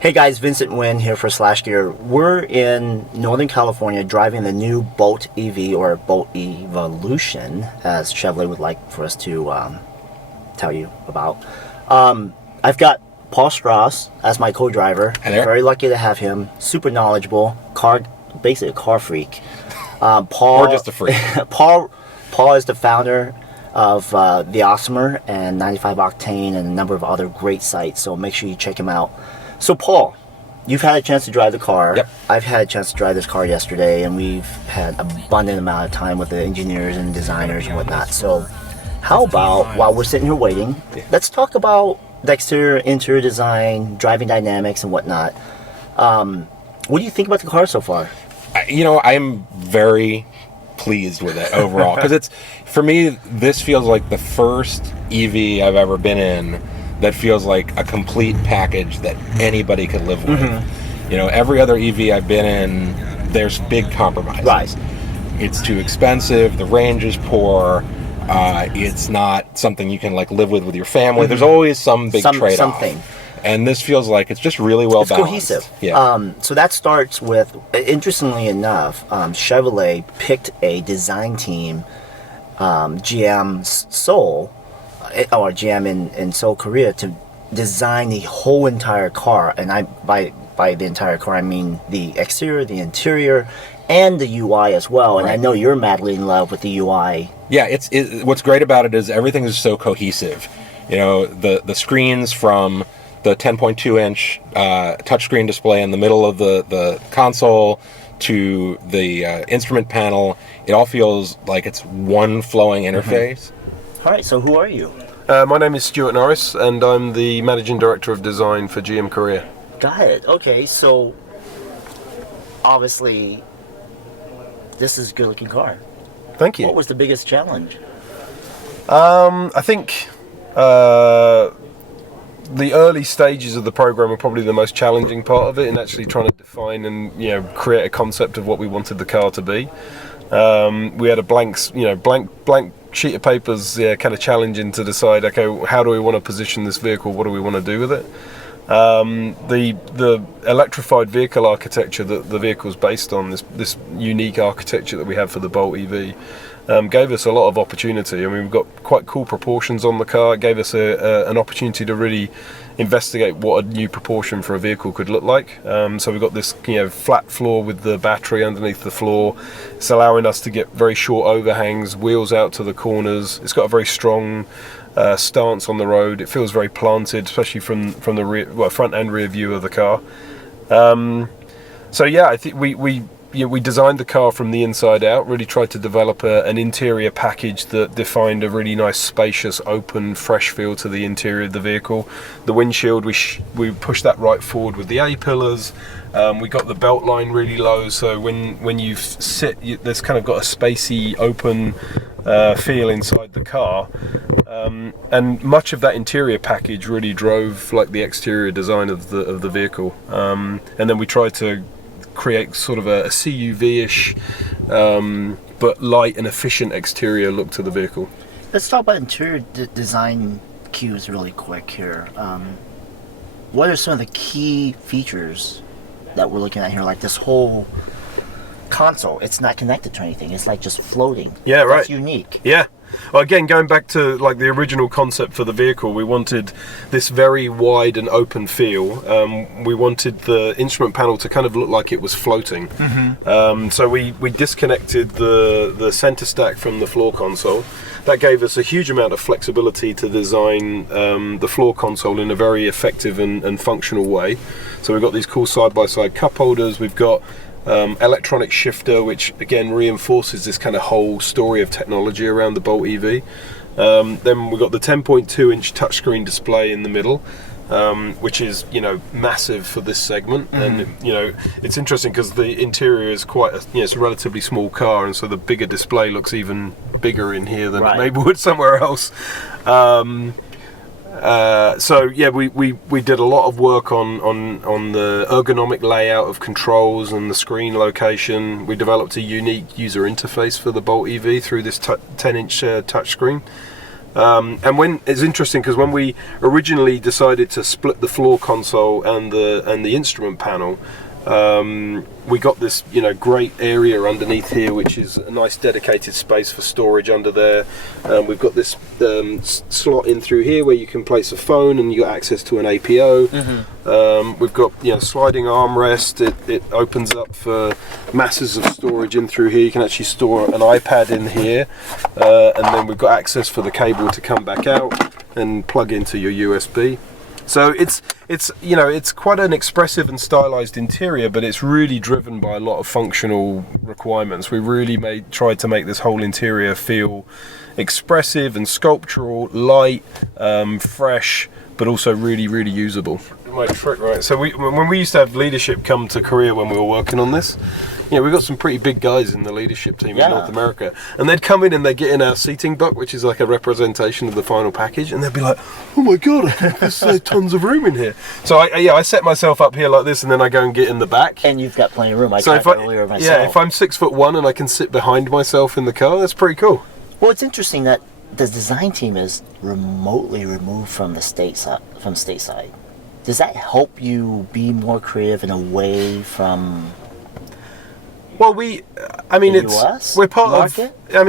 Hey guys, Vincent Nguyen here for Slash Gear. We're in Northern California driving the new Bolt EV, or Bolt Evolution, as Chevrolet would like for us to tell you about. I've got Paul Strauss as my co-driver. Hi there. Very lucky to have him. Super knowledgeable, basically a car freak. Paul, Or just a freak. Paul is the founder of the Awesomer and 95 Octane and a number of other great sites, so make sure you check him out. So Paul, you've had a chance to drive the car. Yep. I've had a chance to drive this car yesterday, and we've had abundant amount of time with the engineers and designers and whatnot. So how about, while we're sitting here waiting, let's talk about the exterior, interior design, driving dynamics and whatnot. What do you think about the car so far? I'm very pleased with it overall, because for me, this feels like the first EV I've ever been in that feels like a complete package that anybody could live with. Mm-hmm. Every other EV I've been in, there's big compromises. Right. It's too expensive, the range is poor, it's not something you can live with your family. There's always some big trade-off. Something. And this feels like it's just really well balanced. Cohesive. Yeah. So that starts with, interestingly enough, Chevrolet picked a design team, GM Seoul, or GM in Seoul, Korea, to design the whole entire car. And by the entire car, I mean the exterior, the interior, and the UI as well. And Right. I know you're madly in love with the UI. Yeah, what's great about it is everything is so cohesive. The screens from the 10.2-inch touchscreen display in the middle of the console to the instrument panel, it all feels like it's one flowing interface. All right, so who are you? My name is Stuart Norris, and I'm the Managing Director of Design for GM Korea. Got it. Okay, so obviously this is a good-looking car. Thank you. What was the biggest challenge? I think the early stages of the program were probably the most challenging part of it, in actually trying to define and create a concept of what we wanted the car to be. We had a blank sheet of papers, kind of challenging to decide, okay, how do we want to position this vehicle? What do we want to do with it? The electrified vehicle architecture that the vehicle's based on, this unique architecture that we have for the Bolt EV, gave us a lot of opportunity. I mean, we've got quite cool proportions on the car. It gave us an opportunity to really investigate what a new proportion for a vehicle could look like. So we've got this flat floor with the battery underneath the floor. It's allowing us to get very short overhangs, wheels out to the corners. It's got a very strong stance on the road. It feels very planted, especially from the rear, front and rear view of the car. So yeah, I think we designed the car from the inside out, really tried to develop an interior package that defined a really nice, spacious, open, fresh feel to the interior of the vehicle. The windshield, we pushed that right forward with the A-pillars. We got the belt line really low, so when you sit, there's kind of got a spacey, open feel inside the car. And much of that interior package really drove the exterior design of the vehicle. And then we tried to create sort of a CUV-ish but light and efficient exterior look to the vehicle. Let's talk about interior design cues really quick here. What are some of the key features that we're looking at here? Like this whole console, it's not connected to anything. It's just floating. Yeah, right. That's unique. Yeah. Well, again, going back to the original concept for the vehicle, we wanted this very wide and open feel. We wanted the instrument panel to kind of look like it was floating. Mm-hmm. So we disconnected the center stack from the floor console. That gave us a huge amount of flexibility to design the floor console in a very effective and functional way. So we've got these cool side-by-side cup holders. We've got electronic shifter, which again reinforces this kind of whole story of technology around the Bolt EV. Then we've got the 10.2-inch touchscreen display in the middle, which is massive for this segment. Mm-hmm. And it's interesting because the interior is quite it's a relatively small car, and so the bigger display looks even bigger in here than it maybe would somewhere else. So yeah, we did a lot of work on the ergonomic layout of controls and the screen location. We developed a unique user interface for the Bolt EV through this 10-inch touchscreen. And when it's interesting because when we originally decided to split the floor console and the instrument panel, we got this great area underneath here, which is a nice dedicated space for storage under there. We've got this slot in through here where you can place a phone and you got access to an APO. We've got sliding armrest. It opens up for masses of storage in through here. You can actually store an iPad in here, and then we've got access for the cable to come back out and plug into your USB. So it's quite an expressive and stylized interior, but it's really driven by a lot of functional requirements. We really tried to make this whole interior feel expressive and sculptural, light, fresh, but also really, really usable. My trick, right? So when we used to have leadership come to Korea when we were working on this, we've got some pretty big guys in the leadership team in North America, and they'd come in and they'd get in our seating buck, which is like a representation of the final package, and they'd be like, "Oh my god, there's tons of room in here." So I set myself up here like this, and then I go and get in the back. And you've got plenty of room. I So tried earlier myself. yeah, if I'm 6'1" and I can sit behind myself in the car, that's pretty cool. Well, it's interesting that the design team is remotely removed from the stateside. Does that help you be more creative and away from? Well, The US we're part market? of.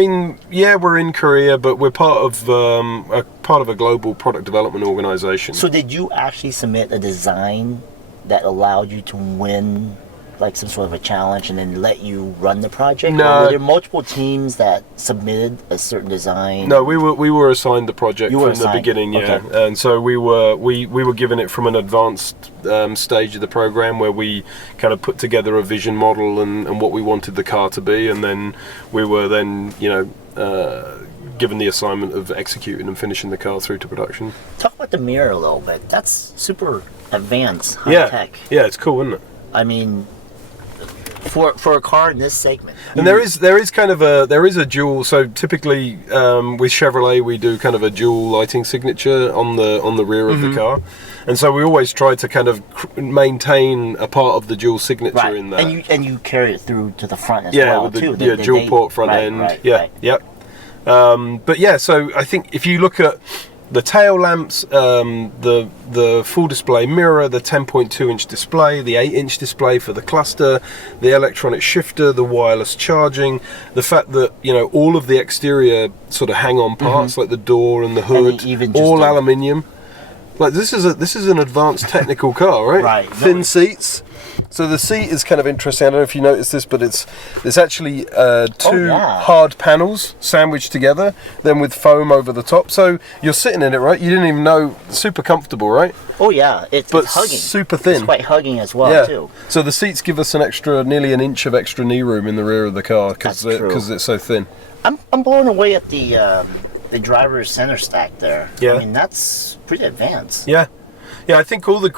We're in Korea, but we're part of a global product development organization. So did you actually submit a design that allowed you to win like some sort of a challenge and then let you run the project? No. Or were there multiple teams that submitted a certain design? No, we were assigned the project You were from the assigned, beginning, yeah, okay. and so we were given it from an advanced stage of the program where we kind of put together a vision model and what we wanted the car to be, and then we were given the assignment of executing and finishing the car through to production. Talk about the mirror a little bit. That's super advanced, high tech. Yeah, it's cool, isn't it? I mean, for a car in this segment. And there is a dual. So typically with Chevrolet we do kind of a dual lighting signature on the rear of the car, and so we always try to kind of maintain a part of the dual signature Right. in that. And you carry it through to the front as well with the too. dual port front end. Right. Yep. But yeah, so I think if you look at the tail lamps, the full display mirror, the 10.2-inch display, the 8-inch display for the cluster, the electronic shifter, the wireless charging, the fact that all of the exterior sort of hang-on parts like the door and the hood, even just all aluminium. Like this is an advanced technical car, right? Right. Thin seats. So the seat is kind of interesting. I don't know if you noticed this, but it's actually two hard panels sandwiched together, then with foam over the top. So you're sitting in it, right? You didn't even know. Super comfortable, right? Oh yeah, it's hugging. Super thin. It's quite hugging as well too. So the seats give us nearly an inch of extra knee room in the rear of the car because it's so thin. I'm blown away at the driver's center stack there. Yeah. I mean that's pretty advanced. Yeah. Yeah, I think all the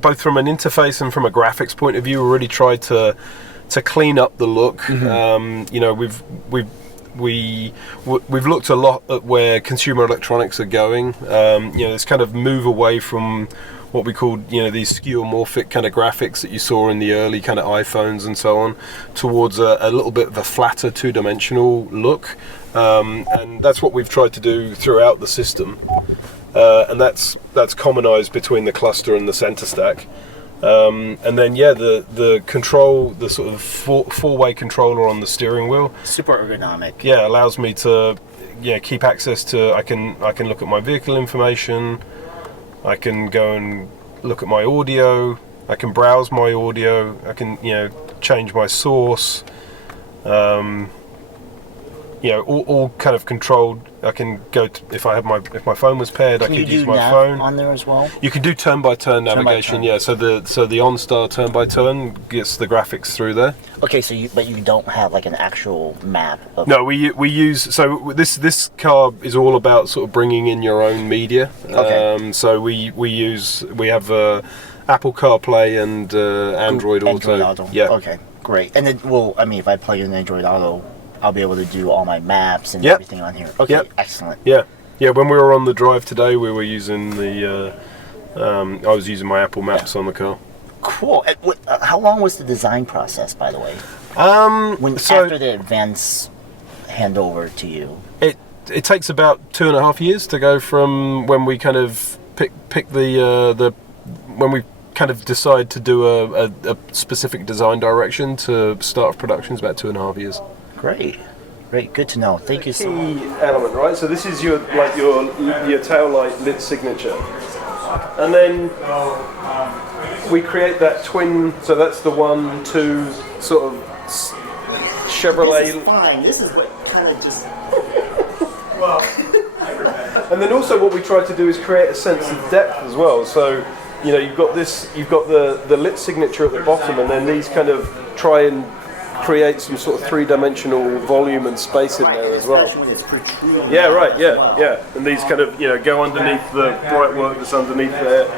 both from an interface and from a graphics point of view, we really tried to clean up the look. We've looked a lot at where consumer electronics are going. This kind of move away from what we called these skeuomorphic kind of graphics that you saw in the early kind of iPhones and so on, towards a little bit of a flatter two-dimensional look, and that's what we've tried to do throughout the system. And that's commonized between the cluster and the center stack, and then the control, the sort of four-way controller on the steering wheel, Super ergonomic. yeah, allows me to keep access to. I can look at my vehicle information. I can go and look at my audio. I can browse my audio. I can change my source. All kind of controlled. I can go to, if my phone was paired, I could use my phone on there as well. You can do turn-by-turn navigation. Turn-by-turn. Yeah, so the OnStar turn-by-turn gets the graphics through there. Okay, but you don't have like an actual map of. No, we use, so this car is all about sort of bringing in your own media. Okay. So we have Apple CarPlay and Android Auto. Yeah. Okay, great. And then, if I plug in Android Auto, I'll be able to do all my maps and Yep. everything on here. Okay, Yep. excellent. Yeah. When we were on the drive today, we were using I was using my Apple Maps on the car. Cool. And how long was the design process, by the way? After the events hand over to you? it takes about 2.5 years to go from when we kind of pick the when we kind of decide to do a specific design direction to start production. Is about 2.5 years. Great, good to know. Thank you so Key much. element, right? So this is your tail light lit signature, and then we create that twin. So that's the 1-2 sort of Chevrolet. This is fine. This is what kind of just. And then also what we try to do is create a sense of depth as well. So, you know, you've got the lit signature at the bottom, and then these kind of try and create some sort of three-dimensional volume and space in there as well. Especially when it's protruding. Yeah, right, yeah. And these kind of, go underneath the bright work that's underneath there.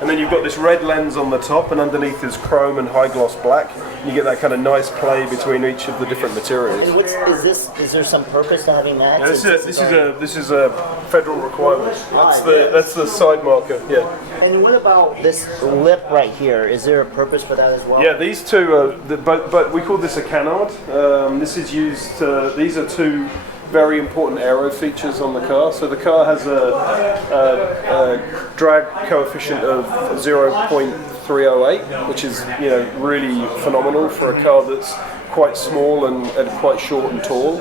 And then you've got this red lens on the top, and underneath is chrome and high gloss black. You get that kind of nice play between each of the different materials. And is there some purpose to having that? Yeah, this is a federal requirement. That's the side marker. Yeah. And what about this lip right here? Is there a purpose for that as well? Yeah, these two are, but we call this a canard. This is used. These are two very important aero features on the car. So the car has a drag coefficient of 0.308, which is really phenomenal for a car that's quite small and quite short and tall.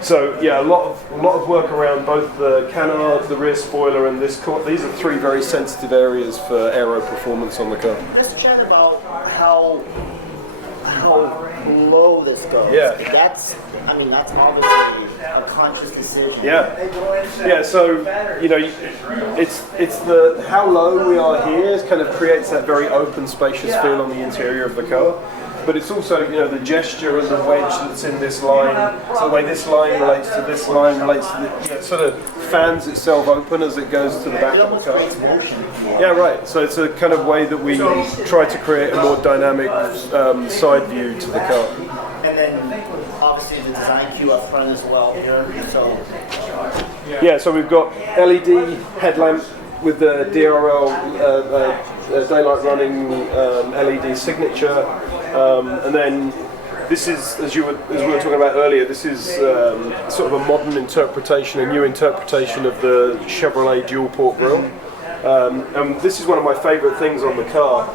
So yeah, a lot of work around both the canard, the rear spoiler, and this core. These are three very sensitive areas for aero performance on the car. Let's chat about how low this goes. Yeah. That's obviously a conscious decision. Yeah. So it's the how low we are here kind of creates that very open, spacious feel on the interior of the car. But it's also the gesture and the wedge that's in this line. So the way this line relates to this line relates to it sort of fans itself open as it goes to the back of the car. Yeah, right. So it's a kind of way that we try to create a more dynamic side view to the car. And then obviously the design cue up front as well here. So we've got LED headlamp with the DRL daylight running LED signature, and then this is, as we were talking about earlier, this is sort of a modern interpretation, a new interpretation of the Chevrolet dual port grille. And this is one of my favourite things on the car.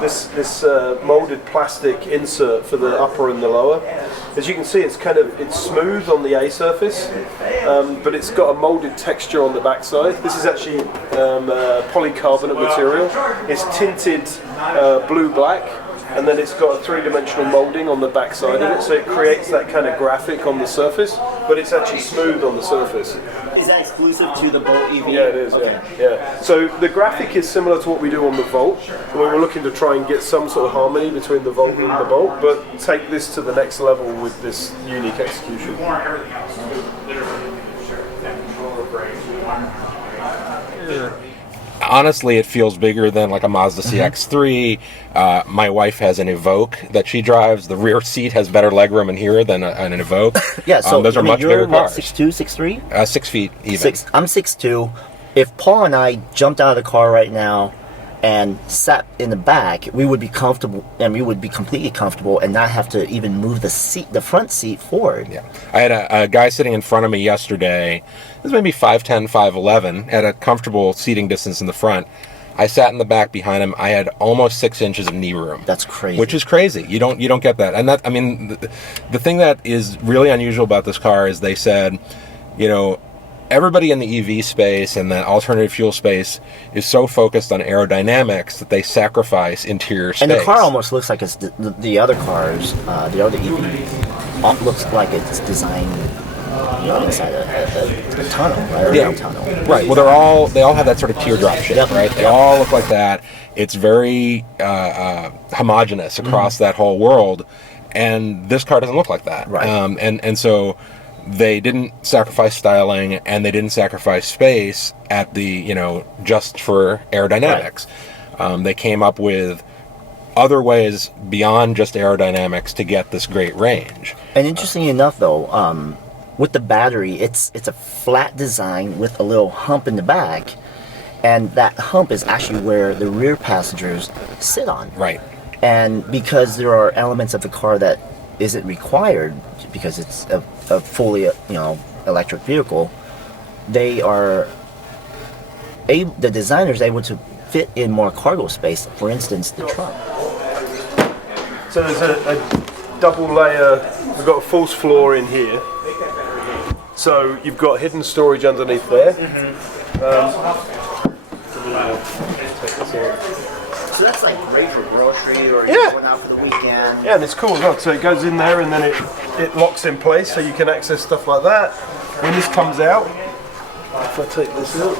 This molded plastic insert for the upper and the lower. As you can see, it's smooth on the A surface, but it's got a molded texture on the backside. This is actually polycarbonate material. It's tinted blue-black, and then it's got a three-dimensional molding on the backside of it, so it creates that kind of graphic on the surface, but it's actually smooth on the surface. Is that exclusive to the Bolt EV? Yeah, it is. Okay. Yeah. So the graphic is similar to what we do on the Volt, where we're looking to try and get some sort of harmony between the Volt and the Bolt, but take this to the next level with this unique execution. Honestly, it feels bigger than like a Mazda CX-3. My wife has an Evoque that she drives. The rear seat has better legroom in here than an Evoque. Yeah, so those are much you're bigger cars. 6'2", 6'3"? 6 feet even. I'm 6'2". If Paul and I jumped out of the car right now and sat in the back, we would be comfortable, and we would be completely comfortable and not have to even move the front seat forward. Yeah, I had a guy sitting in front of me yesterday. It was maybe 5'10", 5'11", at a comfortable seating distance in the front. I sat in the back behind him. I had almost 6 inches of knee room. That's crazy. Which is crazy. You don't get that. And that, I mean, the thing that is really unusual about this car is they said, everybody in the EV space and the alternative fuel space is so focused on aerodynamics that they sacrifice interior space. And the car almost looks like it's the other cars, the other EV, looks like it's designed inside a tunnel, right? Yeah, tunnel. Right. Well, they all have that sort of teardrop shape, Yep. right? They all look like that. It's very homogeneous across that whole world, and this car doesn't look like that. Right. And so they didn't sacrifice styling, and they didn't sacrifice space at the just for aerodynamics. Right. They came up with other ways beyond just aerodynamics to get this great range. And interestingly enough, though, with the battery, it's a flat design with a little hump in the back, and that hump is actually where the rear passengers sit on. Right. And because there are elements of the car that isn't required, because it's a fully electric vehicle, they are the designer is able to fit in more cargo space. For instance, the trunk. So there's a double layer. We've got a false floor in here. So you've got hidden storage underneath there. So that's like great for grocery or Yeah. going out for the weekend. Yeah, and it's cool as well. So it goes in there and then it locks in place, so you can access stuff like that. When this comes out, if I take this out,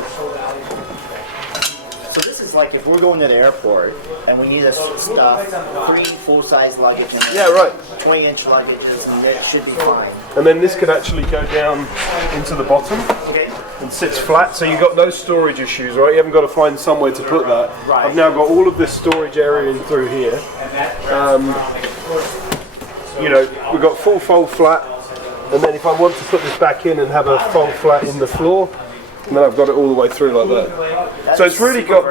So this is like if we're going to the airport and we need to stuff 3 full-size luggage and yeah, right. 20-inch luggages, and it should be fine. And then this could actually go down into the bottom Okay. and sits flat, so you've got no storage issues, right? You haven't got to find somewhere to put that. Right. I've now got all of this storage area in through here. We've got full fold flat, and then if I want to put this back in and have a fold flat in the floor, and then I've got it all the way through like that. So it's really got,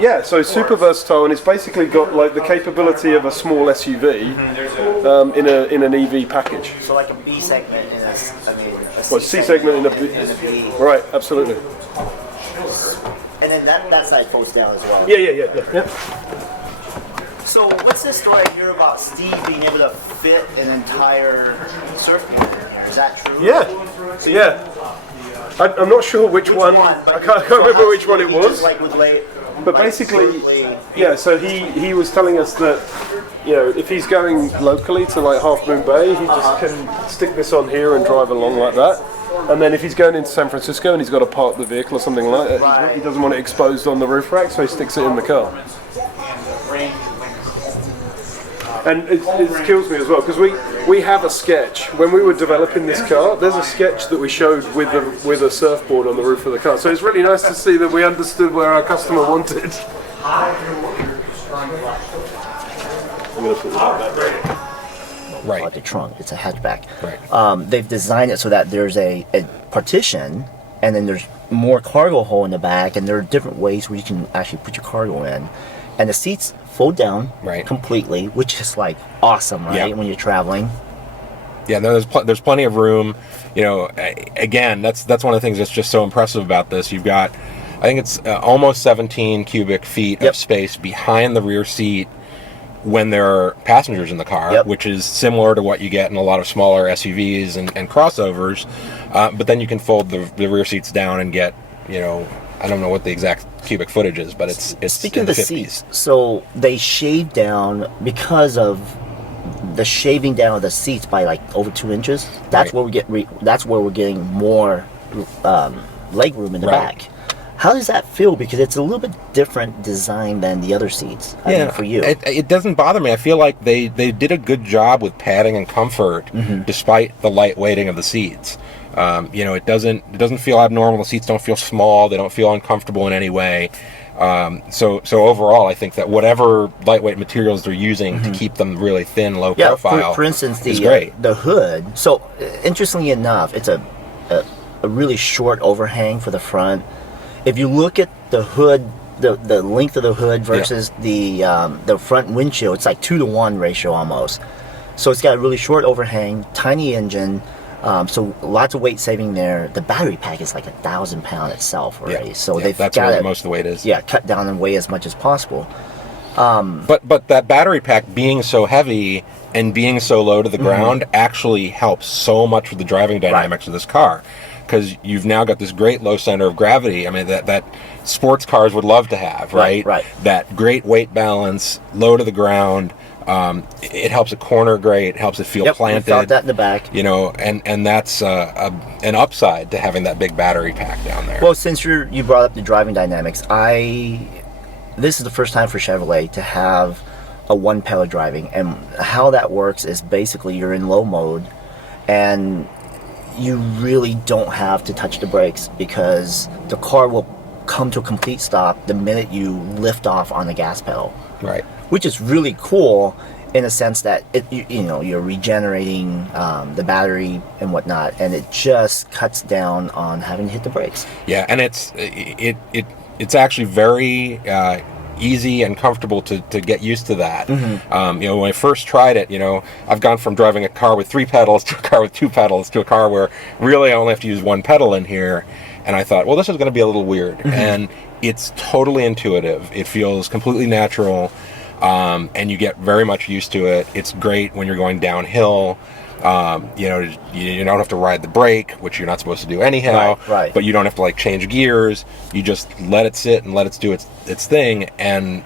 yeah, so it's super versatile, and it's basically got like the capability of a small SUV in an EV package. So like a B segment in a, Well, C segment in a B. B. Right, absolutely. And then that side folds down as well. Yeah. So what's this story I hear about Steve being able to fit an entire surfing in? Is that true? Yeah. I'm not sure which one. I can't remember which one it He just, was. like, would lay, But like, basically, slowly- yeah. So he was telling us that, if he's going locally to like Half Moon Bay, he just can stick this on here and drive along like that. And then if he's going into San Francisco and he's got to park the vehicle or something like that, Right. he doesn't want it exposed on the roof rack, so he sticks it in the car. And it kills me as well, because we have a sketch. When we were developing this car, there's a sketch that we showed with a surfboard on the roof of the car. So it's really nice to see that we understood where our customer wanted. I'm going to put that back. Right. the trunk. It's a hatchback. Right. They've designed it so that there's a partition, and then there's more cargo hole in the back, and there are different ways where you can actually put your cargo in. And the seats fold down Right. completely, which is like awesome, right? Yeah. When you're traveling. Yeah, no, there's plenty of room. Again, that's one of the things that's just so impressive about this. You've got, I think it's almost 17 cubic feet Yep. of space behind the rear seat when there are passengers in the car, Yep. which is similar to what you get in a lot of smaller SUVs and crossovers. But then you can fold the rear seats down and get, I don't know what the exact cubic footage is, but it's Speaking in of the 50s. seats, so they shaved down because of the shaving down of the seats by like over 2 inches. That's Right. where we get. That's where we're getting more leg room in the Right. back. How does that feel? Because it's a little bit different design than the other seats. I mean, for you. It doesn't bother me. I feel like they did a good job with padding and comfort, despite the light weighting of the seats. It doesn't feel abnormal. The seats don't feel small. They don't feel uncomfortable in any way. So overall, I think that whatever lightweight materials they're using to keep them really thin, low Yeah, profile, for instance, is great. the hood. So, interestingly enough, it's a really short overhang for the front. If you look at the hood, the length of the hood versus the front windshield, it's like 2-to-1 ratio almost. So it's got a really short overhang, tiny engine. So lots of weight saving there. The battery pack is like 1,000 pound itself already. So they've that's got where to most of the weight is. cut down and weigh as much as possible. But that battery pack being so heavy and being so low to the ground actually helps so much with the driving dynamics of this car, because you've now got this great low center of gravity. I mean, that sports cars would love to have, right? Right. That great weight balance, low to the ground. It helps it corner great. It helps it feel Yep, we planted. felt that in the back. And that's an upside to having that big battery pack down there. Well, since you brought up the driving dynamics, this is the first time for Chevrolet to have a one pedal driving, and how that works is basically you're in low mode, and you really don't have to touch the brakes because the car will come to a complete stop the minute you lift off on the gas pedal, right. which is really cool in a sense that you're regenerating the battery and whatnot, and it just cuts down on having to hit the brakes. Yeah, and it's actually very easy and comfortable to get used to that. You know, when I first tried it, you know, I've gone from driving a car with 3 pedals to a car with 2 pedals to a car where really I only have to use 1 pedal in here. And I thought, well, this is going to be a little weird. And it's totally intuitive. It feels completely natural. And you get very much used to it. It's great when you're going downhill. You know, you don't have to ride the brake, which you're not supposed to do anyhow. Right. But you don't have to like change gears. You just let it sit and let it do its thing, and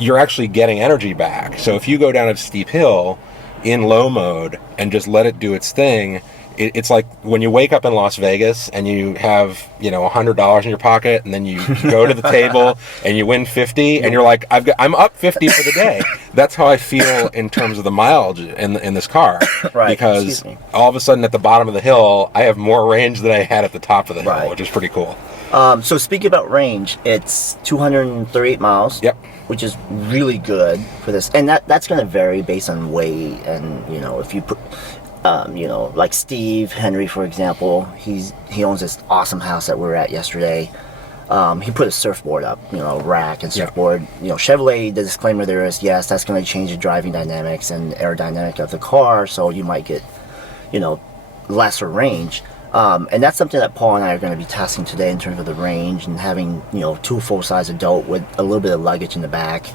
you're actually getting energy back. So if you go down a steep hill in low mode and just let it do its thing, it's like when you wake up in Las Vegas and you have, you know, $100 in your pocket, and then you go to the table and you win 50, and you're like, I'm up 50 for the day. That's how I feel in terms of the mileage in this car. Right. Because all of a sudden at the bottom of the hill, I have more range than I had at the top of the hill, which is pretty cool. So speaking about range, it's 238 miles. Yep. Which is really good for this, and that's going to vary based on weight, and you know, if you put. You know, like Steve Henry, for example, he owns this awesome house that we were at yesterday. He put a surfboard up, you know, rack and surfboard. You know, Chevrolet, the disclaimer there is, yes, that's going to change the driving dynamics and aerodynamic of the car, so you might get, you know, lesser range. And that's something that Paul and I are going to be testing today in terms of the range and having, you know, 2 full-size adult with a little bit of luggage in the back.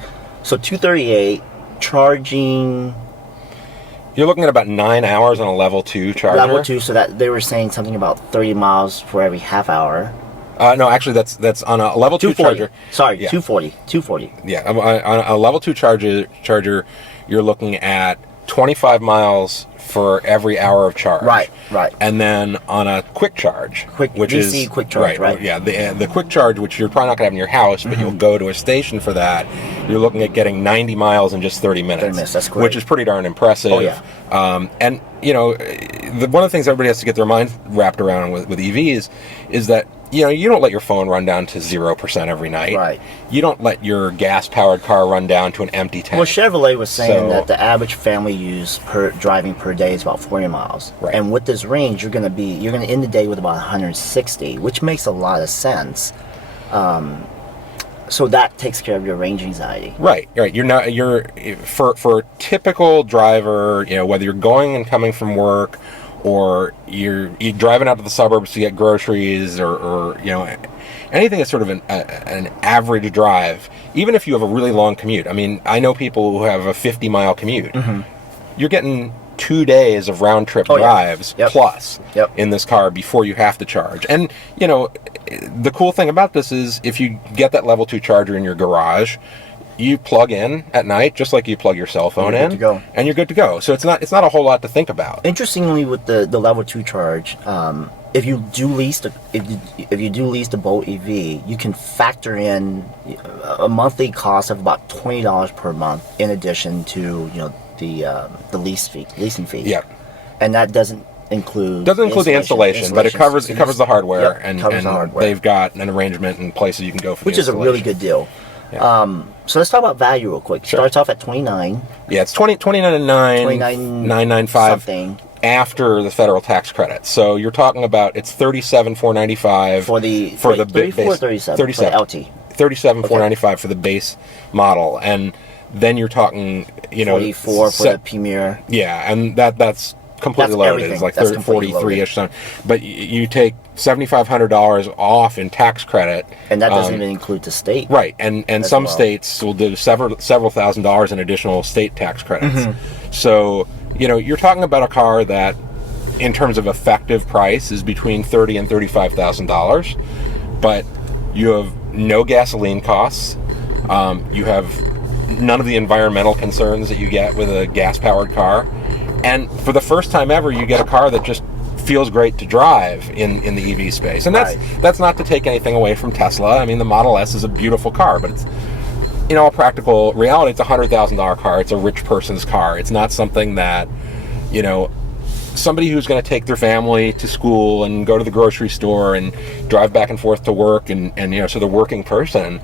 So 238, charging... You're looking at about 9 hours on a level 2 charger. Level 2, so that they were saying something about 30 miles for every half hour. No, actually, that's on a level 2 charger. Sorry, yeah. 240. Yeah, on a level 2 charger, you're looking at 25 miles for every hour of charge. Right. And then on a quick charge, which DC is quick charge, right? Yeah, the quick charge, which you're probably not gonna have in your house, but you'll go to a station for that. You're looking at getting 90 miles in just 30 minutes. 30 minutes, that's great. Which is pretty darn impressive. Oh yeah. And you know, one of the things everybody has to get their mind wrapped around with EVs is that, you know, you don't let your phone run down to 0% every night. Right. You don't let your gas-powered car run down to an empty tank. Well, Chevrolet was saying that the average family use driving per day is about 40 miles. Right. And with this range, you're going to end the day with about 160, which makes a lot of sense. So that takes care of your range anxiety. Right. For a typical driver, you know, whether you're going and coming from work, or you're driving out to the suburbs to get groceries, or you know, anything that's sort of an average drive, even if you have a really long commute. I mean, I know people who have a 50-mile commute. You're getting 2 days of round-trip drives plus in this car before you have to charge. And, you know, the cool thing about this is if you get that level 2 charger in your garage, you plug in at night just like you plug your cell phone in, and you're good to go. So it's not a whole lot to think about. Interestingly, with the level 2 charge, if you do lease the Bolt EV, you can factor in a monthly cost of about $20 per month in addition to, you know, the leasing fee. Yeah. And that doesn't include the installation, but it covers the hardware, and the hardware. They've got an arrangement and places you can go for, which is a really good deal. Yeah. So let's talk about value real quick. Sure. Starts off at 29. Yeah, it's 29,995 something after the federal tax credit. So you're talking about it's 37,495 for the 37 for the LT. 37,495 for the base model, and then you're talking, you know, 44 for the Premier. Yeah, and that's completely That's loaded. everything. It's like That's 43-ish something. But you take $7,500 off in tax credit, and that doesn't even include the state. Right, and some states will do several $1,000s in additional state tax credits. So, you know, you're talking about a car that, in terms of effective price, is between $30,000 and $35,000, but you have no gasoline costs. You have none of the environmental concerns that you get with a gas-powered car. And for the first time ever, you get a car that just feels great to drive in the EV space. And that's not to take anything away from Tesla. I mean, the Model S is a beautiful car, but it's, in all practical reality, it's a $100,000 car. It's a rich person's car. It's not something that, you know, somebody who's going to take their family to school and go to the grocery store and drive back and forth to work, and you know, so the working person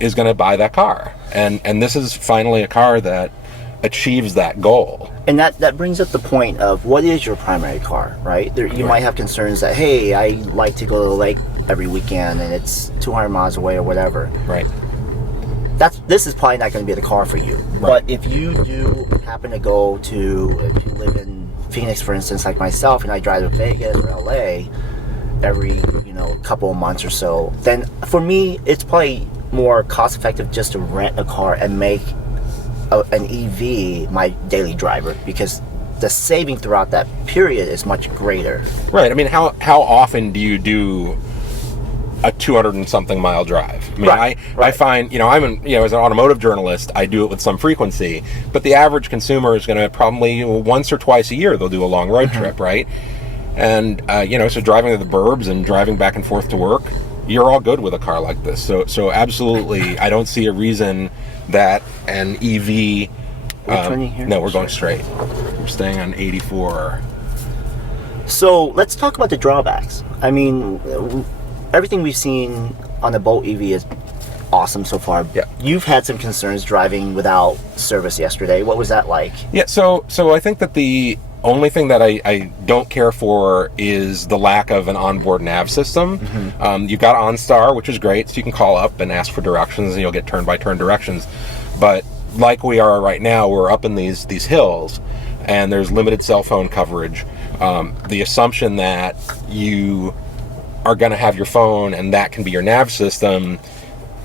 is going to buy that car. And this is finally a car that achieves that goal. And that brings up the point of what is your primary car, right? You might have concerns that, hey, I like to go to the lake every weekend and it's 200 miles away or whatever. Right. this is probably not going to be the car for you. But if you do happen to go to, if you live in Phoenix, for instance, like myself, and I drive to Vegas or LA every couple of months or so, then for me it's probably more cost effective just to rent a car and make an EV my daily driver, because the saving throughout that period is much greater. Right. I mean, how often do you do a 200 and something mile drive? I mean, I find, as an automotive journalist, I do it with some frequency, but the average consumer is going to probably once or twice a year, they'll do a long road trip, right? And, so driving to the burbs and driving back and forth to work, you're all good with a car like this. So absolutely, I don't see a reason that an EV... no, we're going straight. We're staying on 84. So let's talk about the drawbacks. I mean, everything we've seen on the Bolt EV is awesome so far. Yeah. You've had some concerns driving without service yesterday. What was that like? Yeah, so I think that the only thing that I don't care for is the lack of an onboard nav system. You've got OnStar, which is great, so you can call up and ask for directions and you'll get turn-by-turn directions. But like we are right now, we're up in these hills and there's limited cell phone coverage. The assumption that you are going to have your phone and that can be your nav system,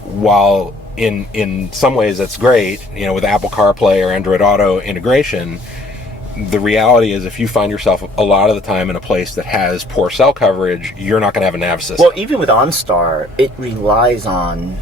while in some ways that's great, with Apple CarPlay or Android Auto integration, the reality is if you find yourself a lot of the time in a place that has poor cell coverage, you're not going to have a nav system. Well, even with OnStar, it relies on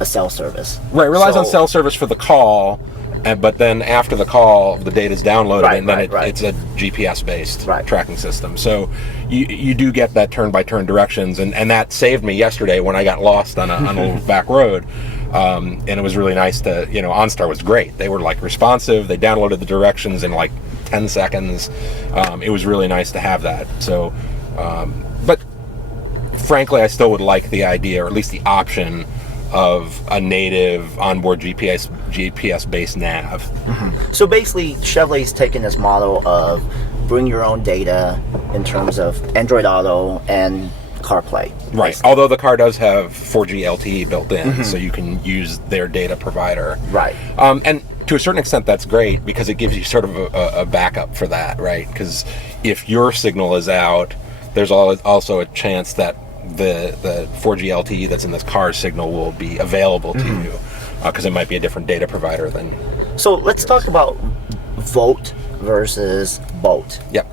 a cell service. Right, it relies on cell service for the call, but then after the call, the data is downloaded, and then it's a GPS-based tracking system. So you do get that turn-by-turn directions, and that saved me yesterday when I got lost on a little back road. And it was really nice to, OnStar was great. They were responsive. They downloaded the directions in 10 seconds. It was really nice to have that. So, but frankly, I still would like the idea, or at least the option, of a native onboard GPS-based nav. So basically, Chevrolet's taken this model of bring your own data in terms of Android Auto and CarPlay. Right. Basically. Although the car does have 4G LTE built in, so you can use their data provider. Right. And to a certain extent, that's great because it gives you sort of a backup for that, right? Because if your signal is out, there's also a chance that the 4G LTE that's in this car's signal will be available to you, because it might be a different data provider than... So let's talk about Volt versus Bolt. Yep.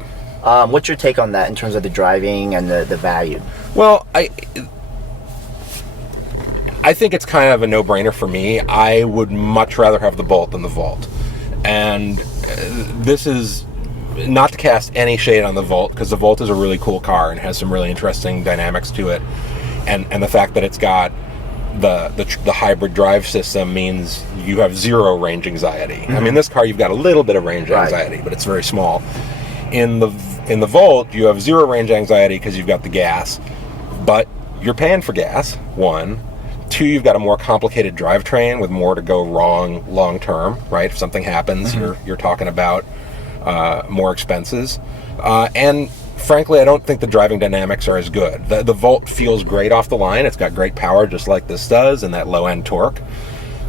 What's your take on that in terms of the driving and the value? Well, I think it's kind of a no-brainer for me. I would much rather have the Bolt than the Volt. And this is not to cast any shade on the Volt, because the Volt is a really cool car and has some really interesting dynamics to it. And the fact that it's got the hybrid drive system means you have zero range anxiety. I mean, this car, you've got a little bit of range anxiety, but it's very small. In the Volt, you have zero range anxiety because you've got the gas, but you're paying for gas, one. Two, you've got a more complicated drivetrain with more to go wrong long term, right? If something happens, you're talking about more expenses. And frankly, I don't think the driving dynamics are as good. The Volt feels great off the line. It's got great power, just like this does, and that low-end torque.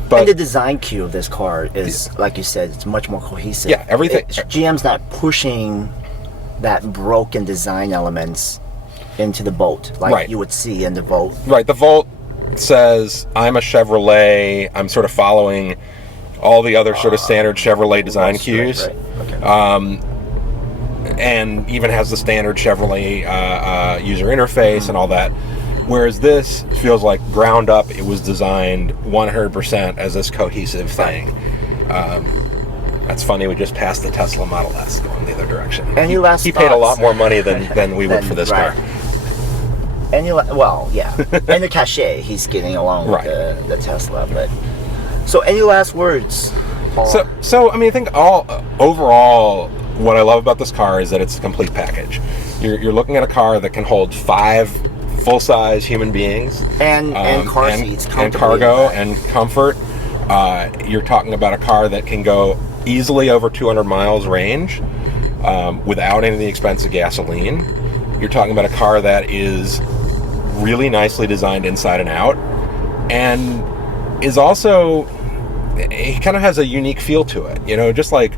But and the design cue of this car is, like you said, it's much more cohesive. Yeah, everything. GM's not pushing that broken design elements into the Bolt like you would see in the Volt. Right. The Volt says, I'm a Chevrolet. I'm sort of following all the other sort of standard Chevrolet design cues. Right. Okay. And even has the standard Chevrolet user interface and all that. Whereas this feels like ground up, it was designed 100% as this cohesive thing. That's funny, we just passed the Tesla Model S going the other direction. Any last He paid a lot more money than we would for this car. And and the cachet he's getting along with the Tesla. But so, any last words, Paul? So I mean, I think overall, what I love about this car is that it's a complete package. You're looking at a car that can hold 5 full-size human beings and car seats, and cargo and comfort. You're talking about a car that can go easily over 200 miles range without any of the expense of gasoline. You're talking about a car that is really nicely designed inside and out, and is also, it kind of has a unique feel to it. You know, just like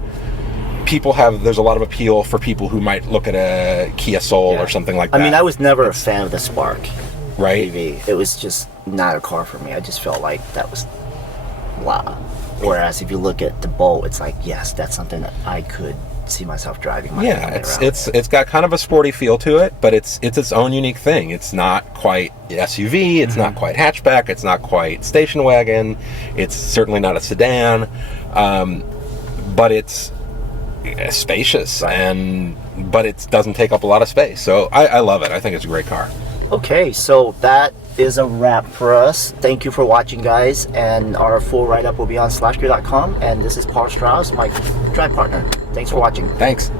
there's a lot of appeal for people who might look at a Kia Soul or something like that. I mean, I was never a fan of the Spark right? EV. It was just not a car for me. I just felt like that was blah. Whereas if you look at the Bolt, it's like, yes, that's something that I could see myself driving. Yeah, it's got kind of a sporty feel to it, but it's its own unique thing. It's not quite SUV, it's not quite hatchback, it's not quite station wagon, it's certainly not a sedan, but it's spacious but it doesn't take up a lot of space. So I love it. I think it's a great car. Okay, so that is a wrap for us. Thank you for watching, guys, and our full write-up will be on slashgear.com. And this is Paul Strauss, my drive partner. Thanks for watching. Thanks.